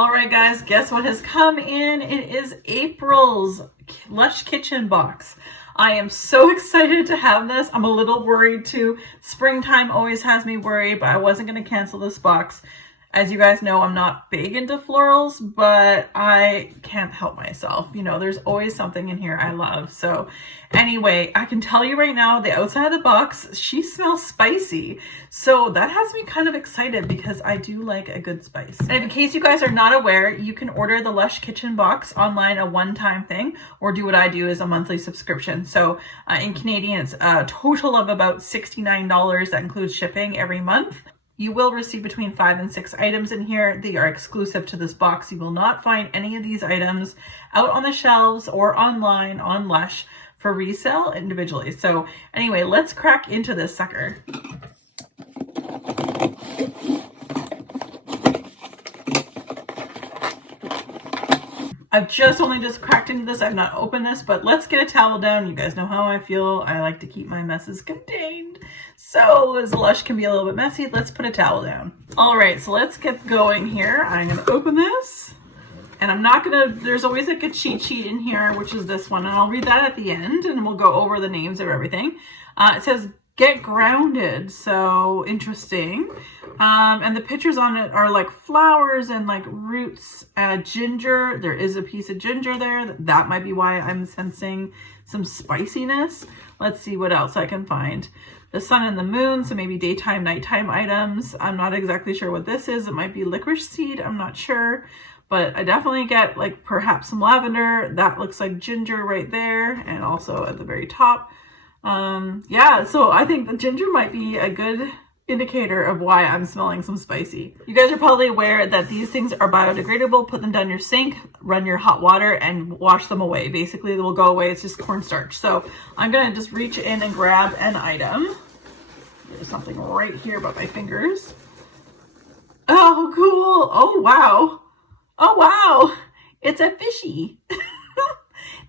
All right, guys, guess what has come in? It is April's Lush Kitchen box. I am so excited to have this. I'm a little worried too. Springtime always has me worried, but I wasn't going to cancel this box. As you guys know, I'm not big into florals, but I can't help myself. You know, there's always something in here I love. So anyway, I can tell you right now, the outside of the box, she smells spicy. So that has me kind of excited because I do like a good spice. And in case you guys are not aware, you can order the Lush Kitchen box online, a one-time thing, or do what I do is a monthly subscription. So in Canadian, it's a total of about $69. That includes shipping every month. You will receive between 5 and 6 items in here. They are exclusive to this box. You will not find any of these items out on the shelves or online on Lush for resale individually. So anyway, let's crack into this sucker. I've just cracked into this. I've not opened this, but let's get a towel down. You guys know how I feel. I like to keep my messes contained. So as Lush can be a little bit messy, let's put a towel down. All right, so let's get going here. I'm gonna open this and I'm not gonna, there's always like a cheat sheet in here, which is this one. And I'll read that at the end and we'll go over the names of everything. It says, get grounded, so interesting. And the pictures on it are like flowers and like roots, ginger. There is a piece of ginger there. That might be why I'm sensing some spiciness. Let's see what else I can find. The sun and the moon, so maybe daytime, nighttime items. I'm not exactly sure what this is. It might be licorice seed, I'm not sure. But I definitely get like perhaps some lavender. That looks like ginger right there, and also at the very top. Yeah, so I think the ginger might be a good indicator of why I'm smelling some spicy. You guys are probably aware that these things are biodegradable. Put them down your sink, run your hot water, and wash them away. Basically, they will go away. It's just cornstarch. So I'm gonna just reach in and grab an item. There's something right here about my fingers. Oh, cool. Oh, wow. Oh, wow. It's a fishy.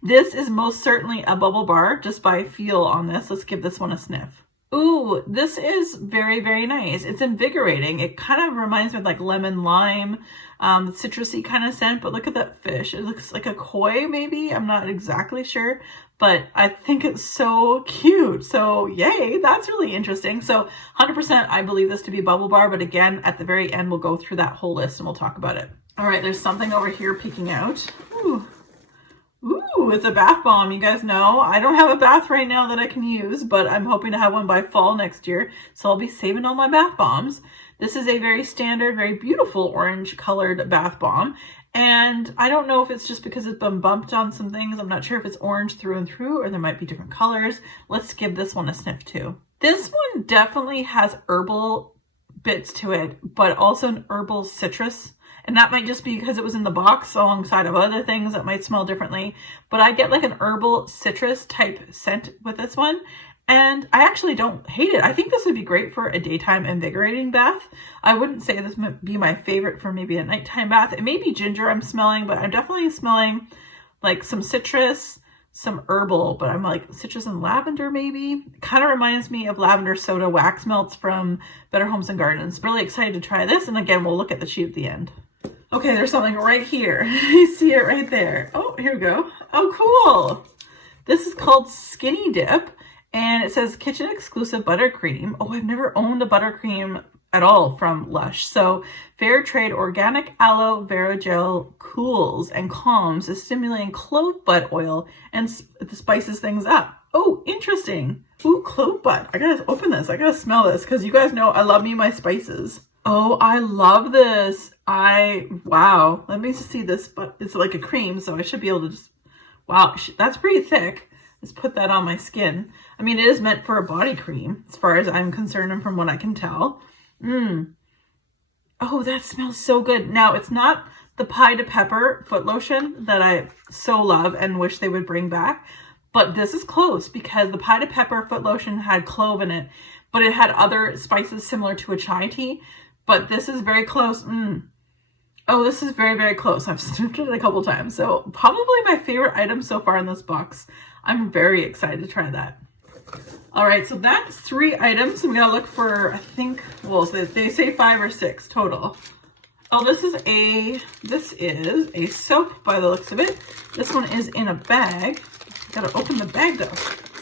This is most certainly a bubble bar just by feel on this. Let's give this one a sniff. Ooh, this is very, very nice. It's invigorating. It kind of reminds me of like lemon lime, citrusy kind of scent, but look at that fish. It looks like a koi maybe. I'm not exactly sure, but I think it's so cute. So yay, that's really interesting. So 100% I believe this to be bubble bar, but again, at the very end, we'll go through that whole list and we'll talk about it. All right, there's something over here peeking out. Ooh. Ooh, it's a bath bomb. You guys know I don't have a bath right now that I can use, but I'm hoping to have one by fall next year. So I'll be saving all my bath bombs. This is a very standard, very beautiful orange colored bath bomb. And I don't know if it's just because it's been bumped on some things. I'm not sure if it's orange through and through, or there might be different colors. Let's give this one a sniff too. This one definitely has herbal bits to it, but also an herbal citrus. And that might just be because it was in the box alongside of other things that might smell differently. But I get like an herbal citrus type scent with this one. And I actually don't hate it. I think this would be great for a daytime invigorating bath. I wouldn't say this might be my favorite for maybe a nighttime bath. It may be ginger I'm smelling, but I'm definitely smelling like some citrus, some herbal, but I'm like citrus and lavender maybe. Kind of reminds me of lavender soda wax melts from Better Homes and Gardens. Really excited to try this. And again, we'll look at the sheet at the end. Okay, there's something right here. You see it right there. Oh, here we go. Oh, cool. This is called Skinny Dip, and it says kitchen exclusive buttercream. Oh, I've never owned a buttercream at all from Lush. So fair trade organic aloe vera gel cools and calms the stimulating clove bud oil and spices things up. Oh, interesting. Ooh, clove bud. I gotta open this. I gotta smell this because you guys know I love me my spices. Oh, I love this. Wow. Let me just see this, but it's like a cream, so I should be able to just, wow, that's pretty thick. Let's put that on my skin. I mean, it is meant for a body cream as far as I'm concerned and from what I can tell. Oh, that smells so good. Now, it's not the pie to pepper foot lotion that I so love and wish they would bring back, but this is close because the pie to pepper foot lotion had clove in it, but it had other spices similar to a chai tea. But this is very close. Oh, this is very, very close. I've sniffed it a couple times. So probably my favorite item so far in this box. I'm very excited to try that. All right, so that's 3 items. I'm gonna look for, I think, well, they say 5 or 6 total. Oh, this is a soap by the looks of it. This one is in a bag. Gotta open the bag though.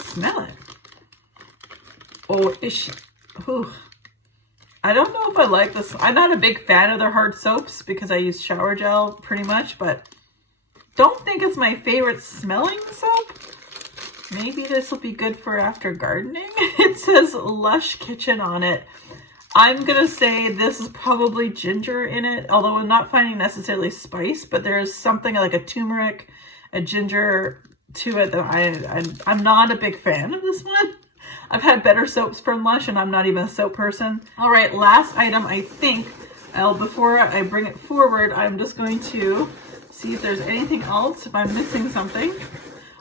Smell it. Oh, ooh. I don't know if I like this. I'm not a big fan of their hard soaps because I use shower gel pretty much, but don't think it's my favorite smelling soap. Maybe this will be good for after gardening. It says Lush Kitchen on it. I'm gonna say this is probably ginger in it, although I'm not finding necessarily spice, but there's something like a turmeric, a ginger to it that I'm not a big fan of this one. I've had better soaps from Lush and I'm not even a soap person. All right, last item, I think. Before I bring it forward, I'm just going to see if there's anything else, if I'm missing something.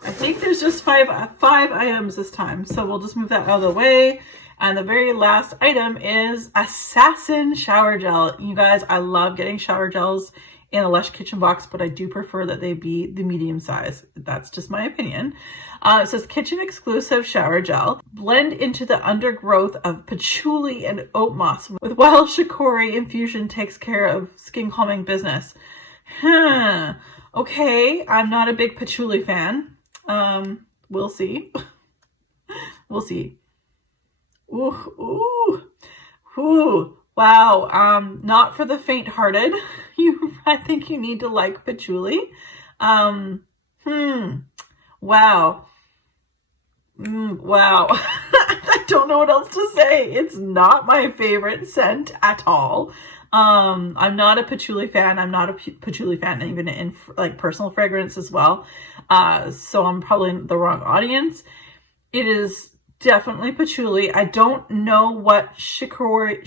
I think there's just five items this time, so we'll just move that out of the way. And the very last item is Assassin Shower Gel. You guys, I love getting shower gels in a Lush Kitchen box, but I do prefer that they be the medium size. That's just my opinion. It says kitchen exclusive shower gel. Blend into the undergrowth of patchouli and oat moss with wild chicory infusion, takes care of skin calming business. Okay, I'm not a big patchouli fan. We'll see. We'll see. Ooh. Wow. Not for the faint-hearted. I think you need to like patchouli. Wow. Wow. I don't know what else to say. It's not my favorite scent at all. I'm not a patchouli fan. I'm not a patchouli fan even in like personal fragrance as well. So I'm probably the wrong audience. It is definitely patchouli. I don't know what chicory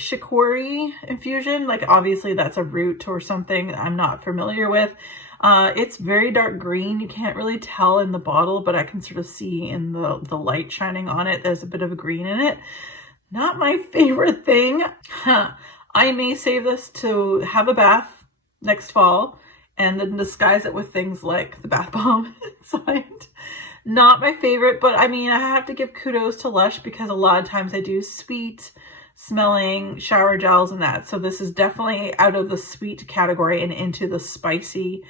infusion, like obviously that's a root or something I'm not familiar with. It's very dark green. You can't really tell in the bottle, but I can sort of see in the light shining on it. There's a bit of a green in it. Not my favorite thing. I may save this to have a bath next fall and then disguise it with things like the bath bomb inside. Not my favorite, but I mean, I have to give kudos to Lush because a lot of times I do sweet smelling shower gels and that. So this is definitely out of the sweet category and into the spicy,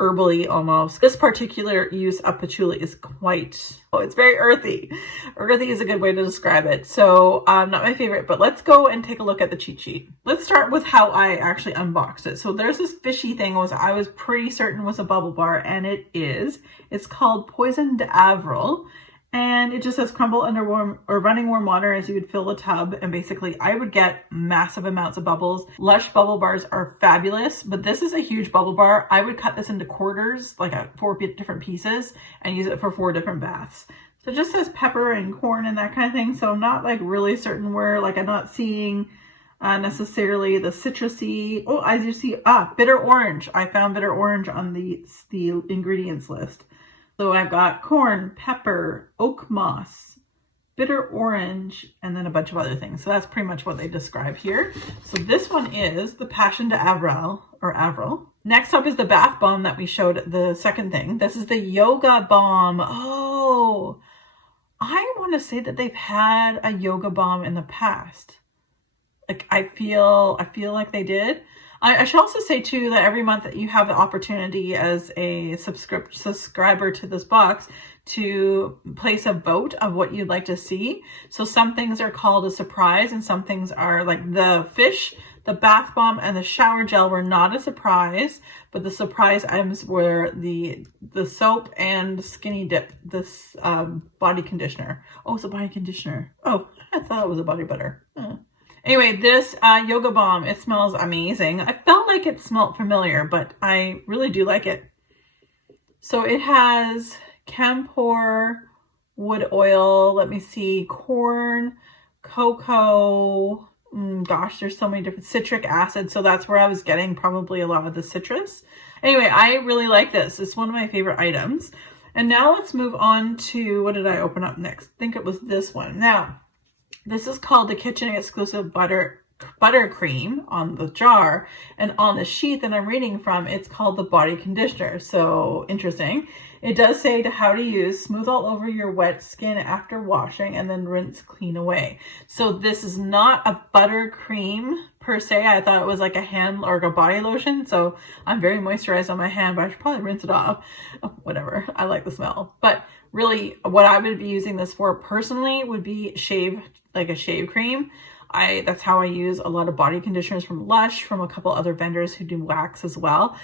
herbally almost. This particular use of patchouli is it's very earthy. Earthy is a good way to describe it. So not my favorite, but let's go and take a look at the cheat sheet. Let's start with how I actually unboxed it. So there's this fishy thing I was pretty certain was a bubble bar, and it is. It's called Poison d'Avril. And it just says crumble under warm or running warm water as you would fill the tub. And basically I would get massive amounts of bubbles. Lush bubble bars are fabulous, but this is a huge bubble bar. I would cut this into quarters, like 4 different pieces, and use it for 4 different baths. So it just says pepper and corn and that kind of thing. So I'm not like really certain where, like I'm not seeing necessarily the citrusy. Oh, as you see, bitter orange. I found bitter orange on the ingredients list. So I've got corn, pepper, oak moss, bitter orange, and then a bunch of other things. So that's pretty much what they describe here. So this one is the Passion d'Avril, or Avril. Next up is the bath bomb that we showed, the second thing. This is the yoga bomb. Oh, I want to say that they've had a yoga bomb in the past. Like I feel like they did. I should also say too that every month that you have the opportunity as a subscriber to this box to place a vote of what you'd like to see. So some things are called a surprise and some things are like the fish, the bath bomb, and the shower gel were not a surprise, but the surprise items were the soap and skinny dip, this body conditioner. Oh, it's a body conditioner. Oh, I thought it was a body butter. Anyway, this yoga bomb, it smells amazing. I felt like it smelled familiar, but I really do like it. So it has camphor, wood oil, let me see, corn, cocoa, gosh, there's so many different, citric acid. So that's where I was getting probably a lot of the citrus. Anyway, I really like this. It's one of my favorite items. And now let's move on to, what did I open up next? I think it was this one. Now, this is called the Kitchen Exclusive Buttercream on the jar, and on the sheet that I'm reading from, it's called the Body Conditioner. So interesting. It does say to how to use, smooth all over your wet skin after washing and then rinse clean away. So this is not a buttercream per se. I thought it was like a hand or a body lotion. So I'm very moisturized on my hand, but I should probably rinse it off. Oh, whatever. I like the smell. But really what I would be using this for personally would be like a shave cream. That's how I use a lot of body conditioners from Lush, from a couple other vendors who do wax as well.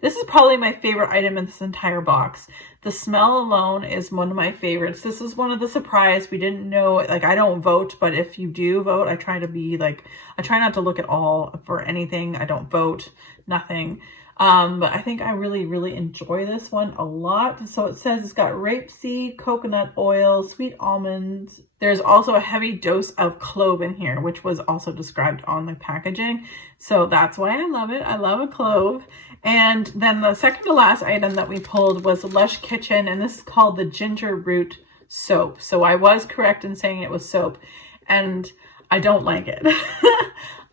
This is probably my favorite item in this entire box. The smell alone is one of my favorites. This is one of the surprise. We didn't know, like, I don't vote, but if you do vote, I try to be like, I try not to look at all for anything. I don't vote, nothing. But I think I really, really enjoy this one a lot. So it says it's got rapeseed, coconut oil, sweet almonds. There's also a heavy dose of clove in here, which was also described on the packaging. So that's why I love it. I love a clove. And then the second to last item that we pulled was Lush Kitchen, and this is called the Ginger Root Soap. So I was correct in saying it was soap, and I don't like it.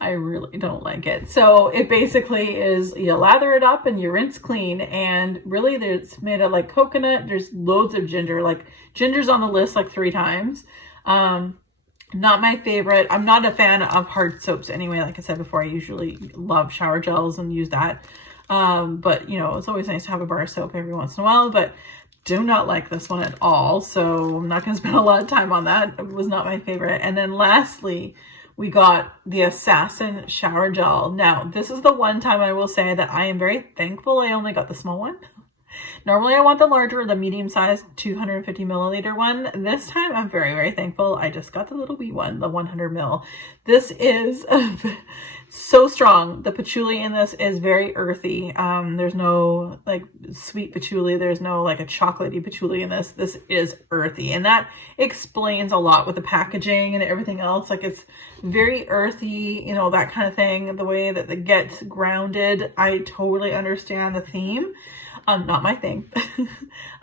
I really don't like it. So it basically is, you lather it up and you rinse clean, and really it's made of like coconut. There's loads of ginger, like ginger's on the list like 3 times. Not my favorite. I'm not a fan of hard soaps anyway. Like I said before, I usually love shower gels and use that. But you know, it's always nice to have a bar of soap every once in a while, but do not like this one at all. So I'm not going to spend a lot of time on that. It was not my favorite. And then lastly, we got the Assassin shower gel. Now, this is the one time I will say that I am very thankful I only got the small one. Normally I want the larger, the medium size 250 milliliter one. This time I'm very, very thankful I just got the little wee one, the 100 mil. This is so strong. The patchouli in this is very earthy. There's no like sweet patchouli. There's no like a chocolatey patchouli in this. This is earthy, and that explains a lot with the packaging and everything else. Like, it's very earthy, you know, that kind of thing. The way that it gets grounded, I totally understand the theme. Not my thing.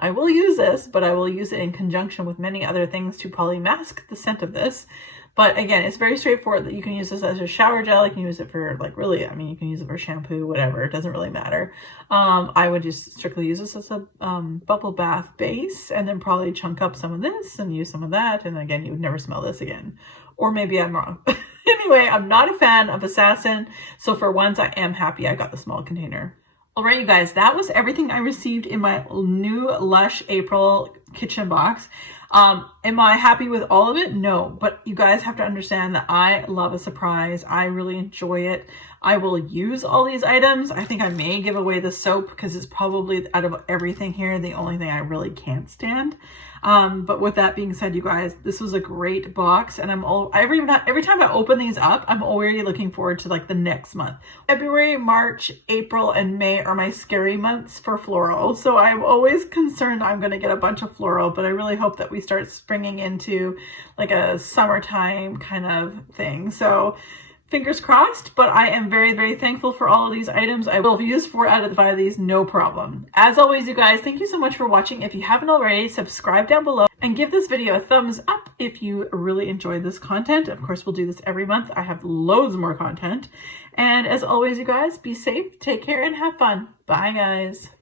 I will use this, but I will use it in conjunction with many other things to probably mask the scent of this. But again, it's very straightforward that you can use this as a shower gel. You can use it for, like, really, I mean, you can use it for shampoo, whatever. It doesn't really matter. I would just strictly use this as a bubble bath base, and then probably chunk up some of this and use some of that. And again, you would never smell this again. Or maybe I'm wrong. Anyway, I'm not a fan of Assassin. So for once, I am happy I got the small container. Alright, you guys, that was everything I received in my new Lush April kitchen box. Am I happy with all of it? No, but you guys have to understand that I love a surprise. I really enjoy it. I will use all these items. I think I may give away the soap because it's probably, out of everything here, the only thing I really can't stand. But with that being said, you guys, this was a great box, and every time I open these up, I'm already looking forward to like the next month. February, March, April, and May are my scary months for floral. So I'm always concerned I'm going to get a bunch of floral, but I really hope that we start springing into like a summertime kind of thing. So fingers crossed, but I am very, very thankful for all of these items. I will use 4 out of the 5 of these, no problem. As always, you guys, thank you so much for watching. If you haven't already, subscribe down below and give this video a thumbs up if you really enjoyed this content. Of course, we'll do this every month. I have loads more content. And as always, you guys, be safe, take care, and have fun. Bye, guys.